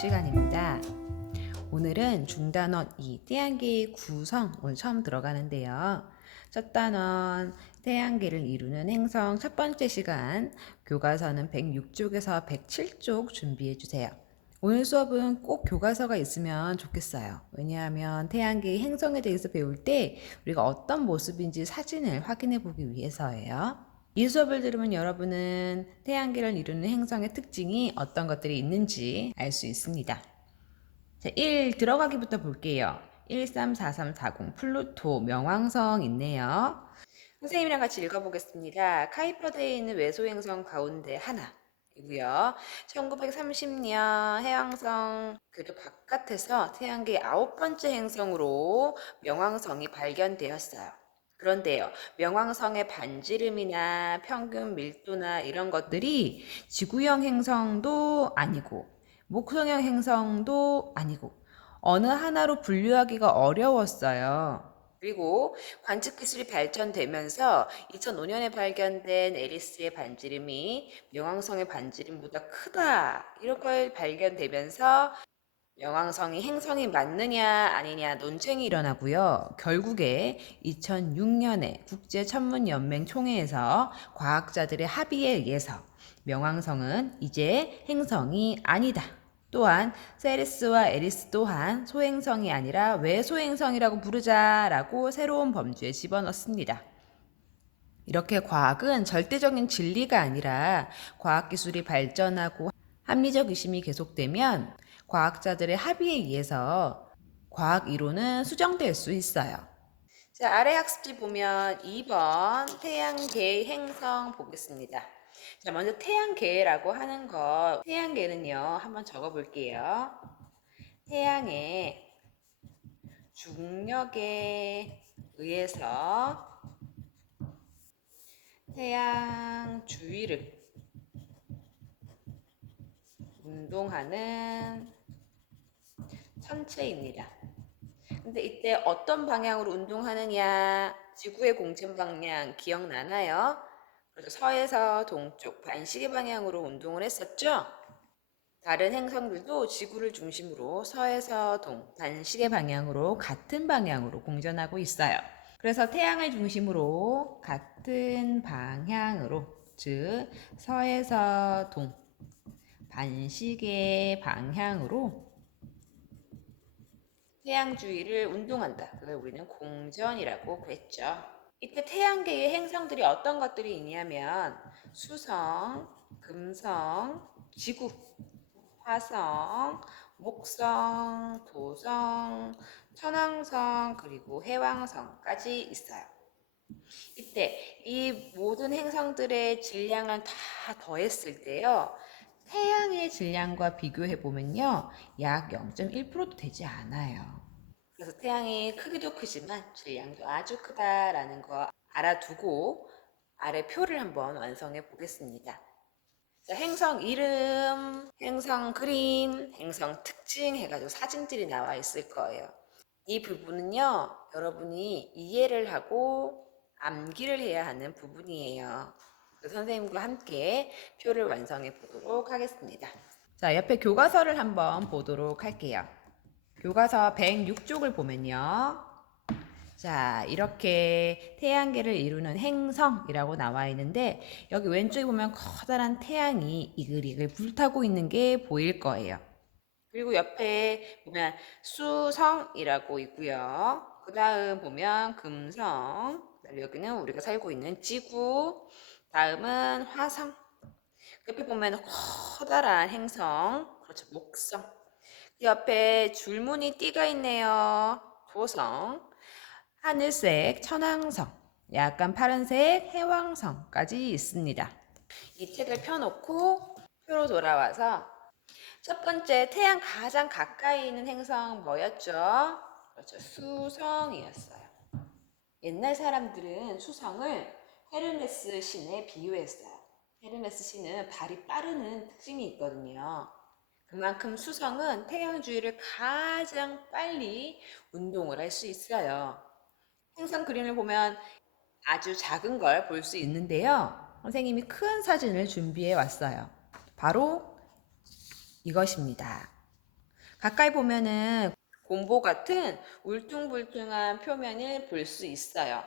시간입니다. 오늘은 중단원 2, 태양계의 구성 오늘 처음 들어가는데요. 첫 단원 태양계를 이루는 행성 첫 번째 시간 교과서는 106쪽에서 107쪽 준비해 주세요. 오늘 수업은 꼭 교과서가 있으면 좋겠어요. 왜냐하면 태양계의 행성에 대해서 배울 때 우리가 어떤 모습인지 사진을 확인해 보기 위해서예요. 이 수업을 들으면 여러분은 태양계를 이루는 행성의 특징이 어떤 것들이 있는지 알 수 있습니다. 자, 1 들어가기부터 볼게요. 134340 플루토 명왕성 있네요. 선생님이랑 같이 읽어보겠습니다. 카이퍼드에 있는 외소행성 가운데 하나이고요. 1930년 해왕성 그 바깥에서 태양계 9번째 행성으로 명왕성이 발견되었어요. 그런데요, 명왕성의 반지름이나 평균 밀도나 이런 것들이 지구형 행성도 아니고 목성형 행성도 아니고 어느 하나로 분류하기가 어려웠어요. 그리고 관측 기술이 발전되면서 2005년에 발견된 에리스의 반지름이 명왕성의 반지름보다 크다 이런 발견되면서 명왕성이 행성이 맞느냐 아니냐 논쟁이 일어나고요. 결국에 2006년에 국제천문연맹 총회에서 과학자들의 합의에 의해서 명왕성은 이제 행성이 아니다. 또한 세레스와 에리스 또한 소행성이 아니라 외소행성이라고 부르자라고 새로운 범주에 집어넣습니다. 이렇게 과학은 절대적인 진리가 아니라 과학기술이 발전하고 합리적 의심이 계속되면 과학자들의 합의에 의해서 과학 이론은 수정될 수 있어요. 자, 아래 학습지 보면 2번 태양계 행성 보겠습니다. 자, 먼저 태양계라고 하는 거, 태양계는요, 한번 적어 볼게요. 태양의 중력에 의해서 태양 주위를 운동하는 천체입니다. 근데 이때 어떤 방향으로 운동하느냐, 지구의 공転방향 기억나나요? 그래서 서에서 동쪽 반시계 방향으로 운동을 했었죠? 다른 행성들도 지구를 중심으로 서에서 동, 반시계 방향으로 같은 방향으로 공전하고 있어요. 그래서 태양을 중심으로 같은 방향으로, 즉 서에서 동, 반시계 방향으로 태양 주위를 운동한다. 그걸 우리는 공전이라고 그랬죠. 이때 태양계의 행성들이 어떤 것들이 있냐면 수성, 금성, 지구, 화성, 목성, 토성, 천왕성, 그리고 해왕성까지 있어요. 이때 이 모든 행성들의 질량을 다 더했을 때요. 태양의 질량과 비교해 보면요. 약 0.1%도 되지 않아요. 그래서 태양이 크기도 크지만 질량도 아주 크다라는 거 알아두고 아래 표를 한번 완성해 보겠습니다. 자, 행성 이름, 행성 그림, 행성 특징 해가지고 사진들이 나와 있을 거예요. 이 부분은요, 여러분이 이해를 하고 암기를 해야 하는 부분이에요. 선생님과 함께 표를 완성해 보도록 하겠습니다. 자, 옆에 교과서를 한번 보도록 할게요. 교과서 106쪽을 보면요. 자, 이렇게 태양계를 이루는 행성이라고 나와 있는데 여기 왼쪽에 보면 커다란 태양이 이글이글 불타고 있는 게 보일 거예요. 그리고 옆에 보면 수성이라고 있고요. 그 다음 보면 금성, 여기는 우리가 살고 있는 지구, 다음은 화성, 옆에 보면 커다란 행성, 그렇죠, 목성. 옆에 줄무늬 띠가 있네요. 토성, 하늘색 천왕성, 약간 파란색 해왕성까지 있습니다. 이 책을 펴놓고 표로 돌아와서 첫 번째 태양 가장 가까이 있는 행성 뭐였죠? 그렇죠, 수성이었어요. 옛날 사람들은 수성을 헤르메스 신에 비유했어요. 헤르메스 신은 발이 빠르는 특징이 있거든요. 그만큼 수성은 태양 주위를 가장 빨리 운동을 할 수 있어요. 행성 그림을 보면 아주 작은 걸 볼 수 있는데요. 선생님이 큰 사진을 준비해 왔어요. 바로 이것입니다. 가까이 보면은 곰보 같은 울퉁불퉁한 표면을 볼 수 있어요.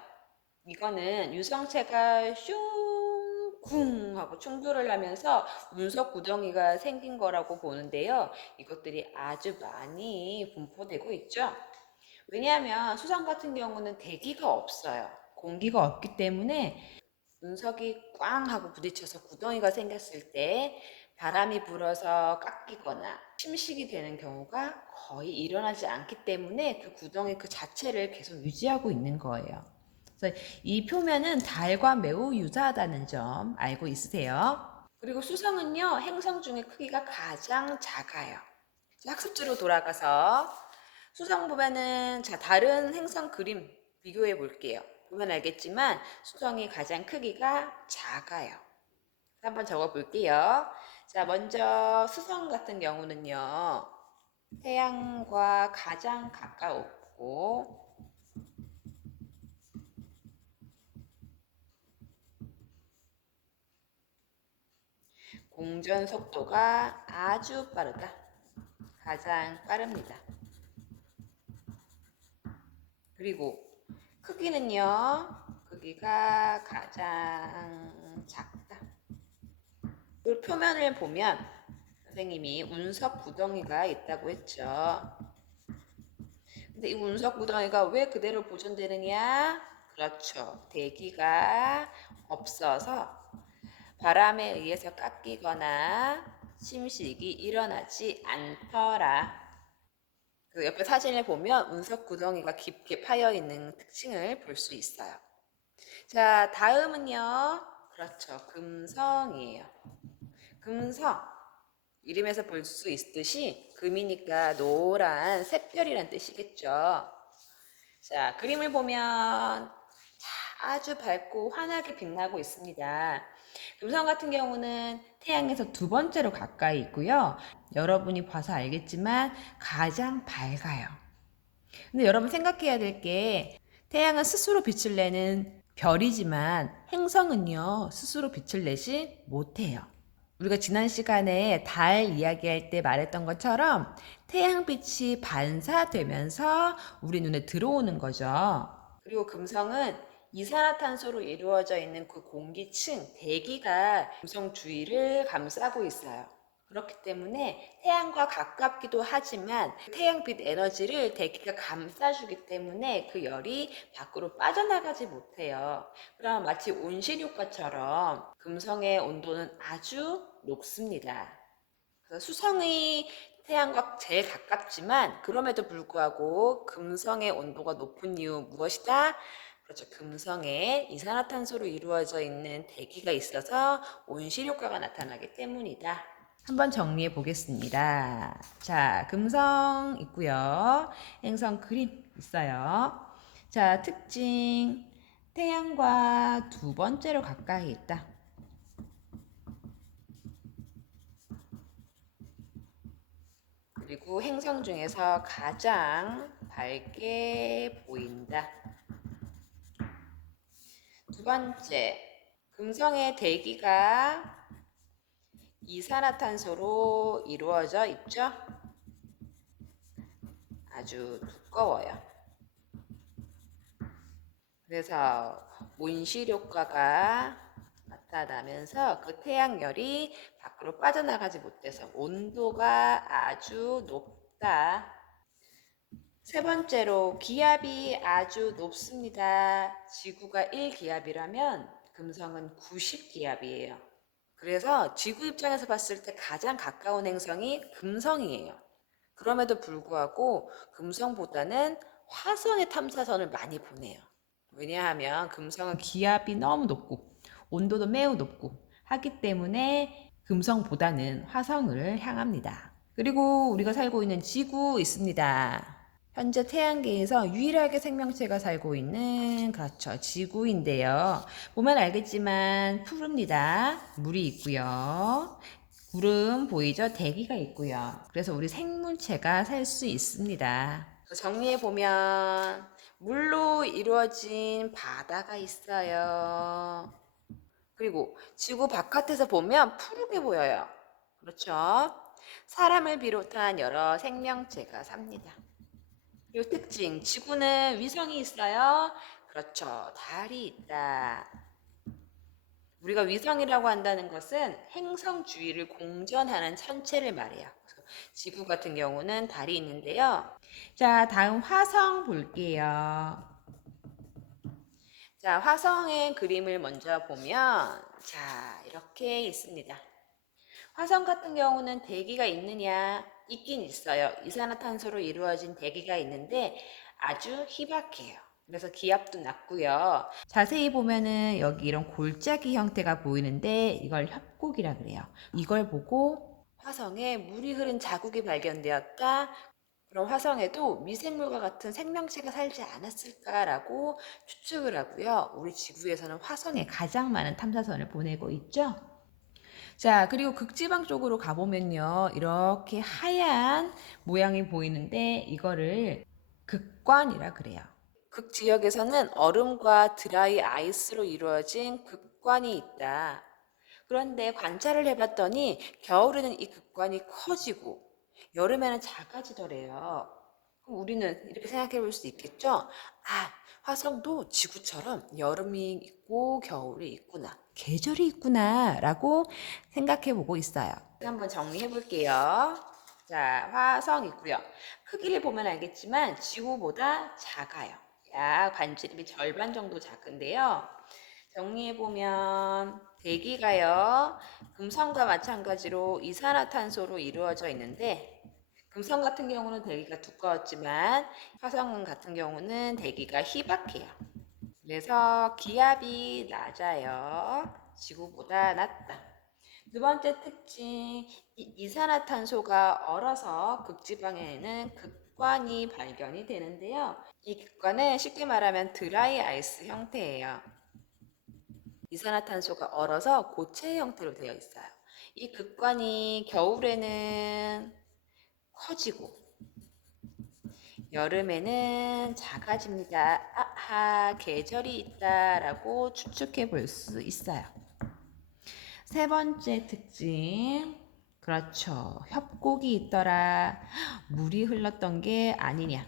이거는 유성체가 슝쿵 하고 충돌을 하면서 운석 구덩이가 생긴 거라고 보는데요. 이것들이 아주 많이 분포되고 있죠. 왜냐하면 수성 같은 경우는 대기가 없어요. 공기가 없기 때문에 운석이 꽝 하고 부딪혀서 구덩이가 생겼을 때 바람이 불어서 깎이거나 침식이 되는 경우가 거의 일어나지 않기 때문에 그 구덩이 그 자체를 계속 유지하고 있는 거예요. 그래서 이 표면은 달과 매우 유사하다는 점 알고 있으세요? 그리고 수성은요, 행성 중에 크기가 가장 작아요. 학습지로 돌아가서 수성 보면은 자 다른 행성 그림 비교해 볼게요. 보면 알겠지만 수성이 가장 크기가 작아요. 한번 적어 볼게요. 자 먼저 수성 같은 경우는요. 태양과 가장 가까웠고 공전 속도가 아주 빠르다. 가장 빠릅니다. 그리고 크기는요. 크기가 가장 작다. 그 표면을 보면 선생님이 운석 구덩이가 있다고 했죠. 근데 이 운석 구덩이가 왜 그대로 보존되느냐? 그렇죠. 대기가 없어서 바람에 의해서 깎이거나 침식이 일어나지 않더라. 그 옆에 사진을 보면 운석 구덩이가 깊게 파여 있는 특징을 볼 수 있어요. 자, 다음은요. 그렇죠. 금성이에요. 금성. 이름에서 볼 수 있듯이 금이니까 노란 샛별이란 뜻이겠죠. 자, 그림을 보면 아주 밝고 환하게 빛나고 있습니다. 금성 같은 경우는 태양에서 두 번째로 가까이 있고요. 여러분이 봐서 알겠지만 가장 밝아요. 근데 여러분 생각해야 될 게 태양은 스스로 빛을 내는 별이지만 행성은요, 스스로 빛을 내지 못해요. 우리가 지난 시간에 달 이야기할 때 말했던 것처럼 태양빛이 반사되면서 우리 눈에 들어오는 거죠. 그리고 금성은 이산화탄소로 이루어져 있는 그 공기층, 대기가 금성 주위를 감싸고 있어요. 그렇기 때문에 태양과 가깝기도 하지만 태양빛 에너지를 대기가 감싸주기 때문에 그 열이 밖으로 빠져나가지 못해요. 그럼 마치 온실효과처럼 금성의 온도는 아주 높습니다. 그래서 수성이 태양과 제일 가깝지만 그럼에도 불구하고 금성의 온도가 높은 이유 무엇이다? 그렇죠. 금성에 이산화탄소로 이루어져 있는 대기가 있어서 온실효과가 나타나기 때문이다. 한번 정리해 보겠습니다. 자, 금성 있고요. 행성 그림 있어요. 자, 특징. 태양과 두 번째로 가까이 있다. 그리고 행성 중에서 가장 밝게 보인다. 두 번째, 금성의 대기가 이산화탄소로 이루어져 있죠. 아주 두꺼워요. 그래서 온실효과가 나타나면서 그 태양열이 밖으로 빠져나가지 못해서 온도가 아주 높다. 세 번째로 기압이 아주 높습니다. 지구가 1기압이라면 금성은 90기압이에요. 그래서 지구 입장에서 봤을 때 가장 가까운 행성이 금성이에요. 그럼에도 불구하고 금성보다는 화성의 탐사선을 많이 보내요. 왜냐하면 금성은 기압이 너무 높고 온도도 매우 높고 하기 때문에 금성보다는 화성을 향합니다. 그리고 우리가 살고 있는 지구 있습니다. 현재 태양계에서 유일하게 생명체가 살고 있는 그렇죠. 지구인데요. 보면 알겠지만 푸릅니다. 물이 있고요. 구름 보이죠? 대기가 있고요. 그래서 우리 생물체가 살 수 있습니다. 정리해 보면 물로 이루어진 바다가 있어요. 그리고 지구 바깥에서 보면 푸르게 보여요. 그렇죠? 사람을 비롯한 여러 생명체가 삽니다. 이 특징, 지구는 위성이 있어요? 그렇죠. 달이 있다. 우리가 위성이라고 한다는 것은 행성 주위를 공전하는 천체를 말해요. 지구 같은 경우는 달이 있는데요. 자, 다음 화성 볼게요. 자, 화성의 그림을 먼저 보면, 자, 이렇게 있습니다. 화성 같은 경우는 대기가 있느냐? 있긴 있어요. 이산화탄소로 이루어진 대기가 있는데 아주 희박해요. 그래서 기압도 낮고요. 자세히 보면은 여기 이런 골짜기 형태가 보이는데 이걸 협곡이라 그래요. 이걸 보고 화성에 물이 흐른 자국이 발견되었다. 그럼 화성에도 미생물과 같은 생명체가 살지 않았을까라고 추측을 하고요. 우리 지구에서는 화성에 가장 많은 탐사선을 보내고 있죠. 자, 그리고 극지방 쪽으로 가보면요. 이렇게 하얀 모양이 보이는데 이거를 극관이라 그래요. 극지역에서는 얼음과 드라이 아이스로 이루어진 극관이 있다. 그런데 관찰을 해봤더니 겨울에는 이 극관이 커지고 여름에는 작아지더래요. 그럼 우리는 이렇게 생각해 볼 수 있겠죠? 아, 화성도 지구처럼 여름이 있고 겨울이 있구나. 계절이 있구나. 라고 생각해 보고 있어요. 한번 정리해 볼게요. 자, 화성 있고요. 크기를 보면 알겠지만 지구보다 작아요. 약 반지름이 절반 정도 작은데요. 정리해 보면 대기가요. 금성과 마찬가지로 이산화탄소로 이루어져 있는데 금성 같은 경우는 대기가 두꺼웠지만 화성 같은 경우는 대기가 희박해요. 그래서 기압이 낮아요. 지구보다 낮다. 두 번째 특징, 이산화탄소가 얼어서 극지방에는 극관이 발견이 되는데요. 이 극관은 쉽게 말하면 드라이 아이스 형태예요. 이산화탄소가 얼어서 고체 형태로 되어 있어요. 이 극관이 겨울에는 커지고 여름에는 작아집니다. 아하, 계절이 있다라고 추측해 볼 수 있어요. 세 번째 특징. 그렇죠. 협곡이 있더라. 물이 흘렀던 게 아니냐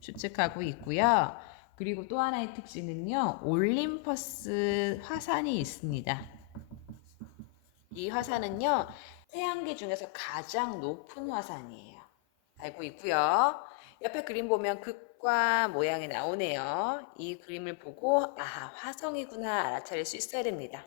추측하고 있고요. 그리고 또 하나의 특징은요. 올림퍼스 화산이 있습니다. 이 화산은요. 태양계 중에서 가장 높은 화산이에요. 알고 있고요. 옆에 그림 보면 극과 모양이 나오네요. 이 그림을 보고 아, 화성이구나 알아차릴 수 있어야 됩니다.